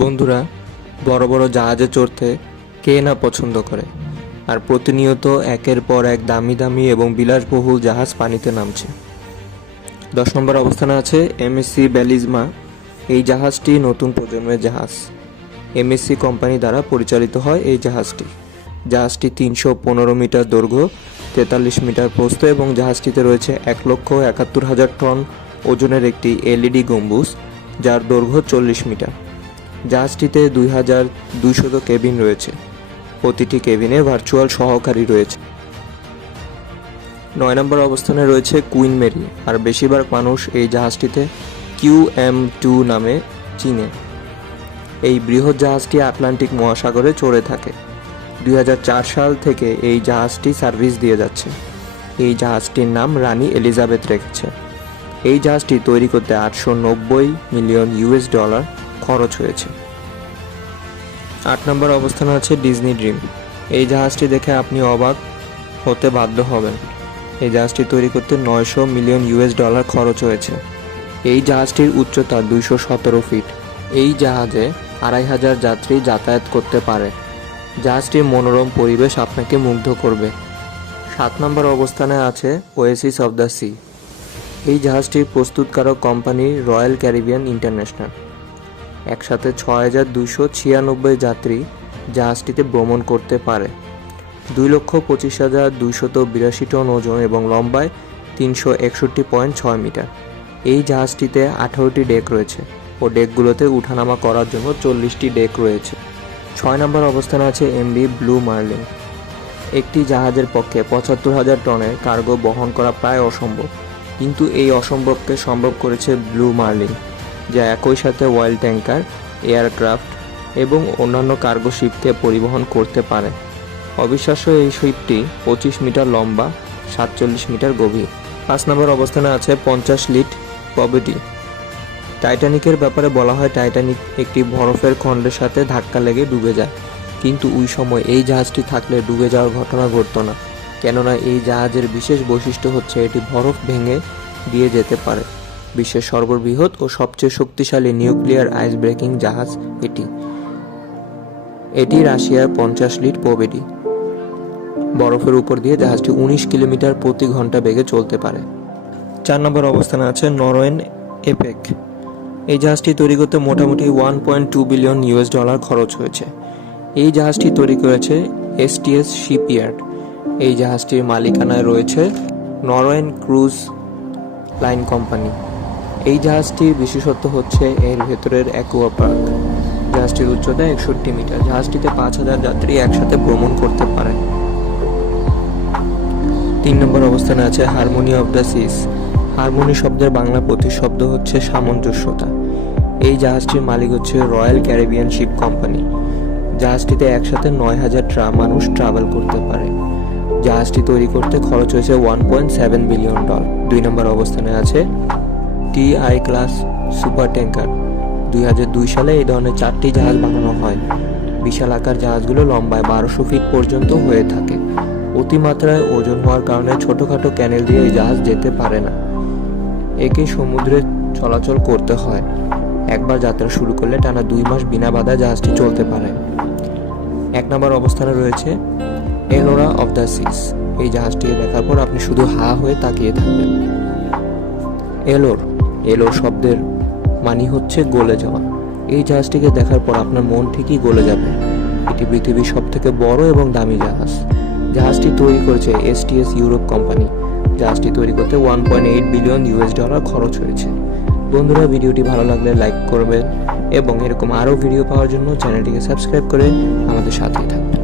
বন্ধুরা, বড় বড় জাহাজে চড়তে কে না পছন্দ করে। আর প্রতিনিয়ত একের পর এক দামি দামি এবং বিলাসবহুল জাহাজ পানিতে নামছে। 10 নম্বর অবস্থানে আছে এমএসসি ব্যালিজমা। এই জাহাজটি নতুন প্রজন্মের জাহাজ। এমএসসি কোম্পানি দ্বারা পরিচালিত হয় এই জাহাজটি। জাহাজটি 315 মিটার দৈর্ঘ্য, 43 মিটার প্রস্থ এবং জাহাজটিতে রয়েছে 1,71,000 টন ওজনের একটি এলইডি গম্বুজ, যার দৈর্ঘ্য 40 মিটার। জাহাজটিতে 2,200 কেবিন রয়েছে। প্রতিটি কেবিনে ভার্চুয়াল সহকারী রয়েছে। 9 নম্বর অবস্থানে রয়েছে কুইন মেরি। আর বেশিরভাগ মানুষ এই জাহাজটিতে QM2 নামে চিনে। এই বৃহৎ জাহাজটি আটলান্টিক মহাসাগরে চড়ে থাকে। 2004 সাল থেকে এই জাহাজটি সার্ভিস দিয়ে যাচ্ছে। এই জাহাজটির নাম রানী এলিজাবেথ রেখেছে। এই জাহাজটি তৈরি করতে $890 মিলিয়ন খরচ হয়েছে। 8 নম্বর অবস্থানে আছে ডিজনি ড্রিম। এই জাহাজটি দেখে আপনি অবাক হতে বাধ্য হবেন। এই জাহাজটি তৈরি করতে $900 মিলিয়ন খরচ হয়েছে। এই জাহাজটির উচ্চতা 217 ফিট। এই জাহাজে 2,500 যাত্রী যাতায়াত করতে পারে। জাহাজটির মনোরম পরিবেশ আপনাকে মুগ্ধ করবে। 7 নম্বর অবস্থানে আছে ওয়েসিস অফ দ্য সি। এই জাহাজটির প্রস্তুতকারক কোম্পানি রয়্যাল ক্যারিবিয়ান ইন্টারন্যাশনাল। একসাথে 6,296 যাত্রী জাহাজটিতে ভ্রমণ করতে পারে। 2,25,282 টন ওজন এবং লম্বায় 361.6 মিটার। এই জাহাজটিতে 18টি ডেক রয়েছে ও ডেকগুলোতে উঠানামা করার জন্য 40টি ডেক রয়েছে। 6 নম্বর অবস্থানে আছে এমভি ব্লু মার্লিন। একটি জাহাজের পক্ষে 75,000 টনের কার্গো বহন করা প্রায় অসম্ভব, কিন্তু এই অসম্ভবকে সম্ভব করেছে ব্লু মার্লিন, যা একই সাথে অয়েল ট্যাঙ্কার, এয়ারক্রাফট এবং অন্যান্য কার্গো শিপকে পরিবহন করতে পারে। অবিশ্বাস্য এই শিপটি 25 মিটার লম্বা, 47 মিটার গভীর। 5 নম্বর অবস্থানে আছে 50 লিট পবেটি। টাইটানিকের ব্যাপারে বলা হয় টাইটানিক একটি বরফের খণ্ডের সাথে ধাক্কা লেগে ডুবে যায়, কিন্তু ওই সময় এই জাহাজটি থাকলে ডুবে যাওয়ার ঘটনা ঘটতো না, কেননা এই জাহাজের বিশেষ বৈশিষ্ট্য হচ্ছে এটি বরফ ভেঙে দিয়ে যেতে পারে। বিশ্বের সর্ববৃহৎ ও সবচেয়ে শক্তিশালী নিউক্লিয়ার আইস ব্রেকিং জাহাজ এটি রাশিয়ার 50 লিট পবেটি। বরফের উপর দিয়ে জাহাজটি 19 কিলোমিটার প্রতি ঘন্টা বেগে চলতে পারে। 4 নম্বর অবস্থানে আছে নরওয়েন এপেক। এই জাহাজটি তৈরি করতে মোটামুটি $1.2 বিলিয়ন খরচ হয়েছে। এই জাহাজটি তৈরি করেছে STS শিপইয়ার্ড। এই জাহাজটির মালিকানায় রয়েছে নরওয়েন ক্রুজ লাইন কোম্পানি। এই জাহাজটির বিশেষত্ব হচ্ছে এর ভেতরের অ্যাকুয়া পার্ক। জাহাজটির উচ্চতা 61 মিটার। জাহাজটিতে 5,000 যাত্রী একসাথে ভ্রমণ করতে পারে। 3 নম্বর অবস্থানে আছে harmony of the seas. Harmony শব্দের বাংলা প্রতিশব্দ হচ্ছে সামঞ্জস্যতা। এই জাহাজটির মালিক হচ্ছে রয়্যাল ক্যারিবিয়ান শিপ কোম্পানি। জাহাজটিতে একসাথে 9,000 মানুষ ট্রাভেল করতে পারে। জাহাজটি তৈরি করতে খরচ হয়েছে $1.7 বিলিয়ন। 2 নম্বর অবস্থানে আছে TI ক্লাস সুপার ট্যাঙ্কার। 2002 সালে এই ধরনের 4টি জাহাজ বানানো হয়। বিশাল আকার জাহাজগুলো লম্বায় 1200 ফিট পর্যন্ত হয়ে থাকে। অতিমাত্রায় ওজন হওয়ার কারণে ছোটখাটো ক্যানেল দিয়ে এই জাহাজ যেতে পারে না। একে সমুদ্রে চলাচল করতে হয়। একবার যাত্রা শুরু করলে টানা 2 মাস বিনা বাধায় জাহাজটি চলতে পারে। 1 নম্বর অবস্থানে রয়েছে এলোরা অফ দ্য সিস। এই জাহাজটি দেখার পর আপনি শুধু হা হয়ে তাকিয়ে থাকবেন। এলোর শব্দের মানে হচ্ছে গলে যাওয়া। এই জাহাজটিকে দেখার পর আপনার মন ঠিকই গলে যাবে। এটি পৃথিবীর সবথেকে বড় এবং দামি জাহাজ। জাহাজটি তৈরি করেছে STS ইউরোপ কোম্পানি। জাহাজটি তৈরি করতে $1.8 বিলিয়ন খরচ হয়েছে। বন্ধুরা, ভিডিওটি ভালো লাগলে লাইক করবেন এবং এরকম আরও ভিডিও পাওয়ার জন্য চ্যানেলটিকে সাবস্ক্রাইব করে আমাদের সাথেই থাকবেন।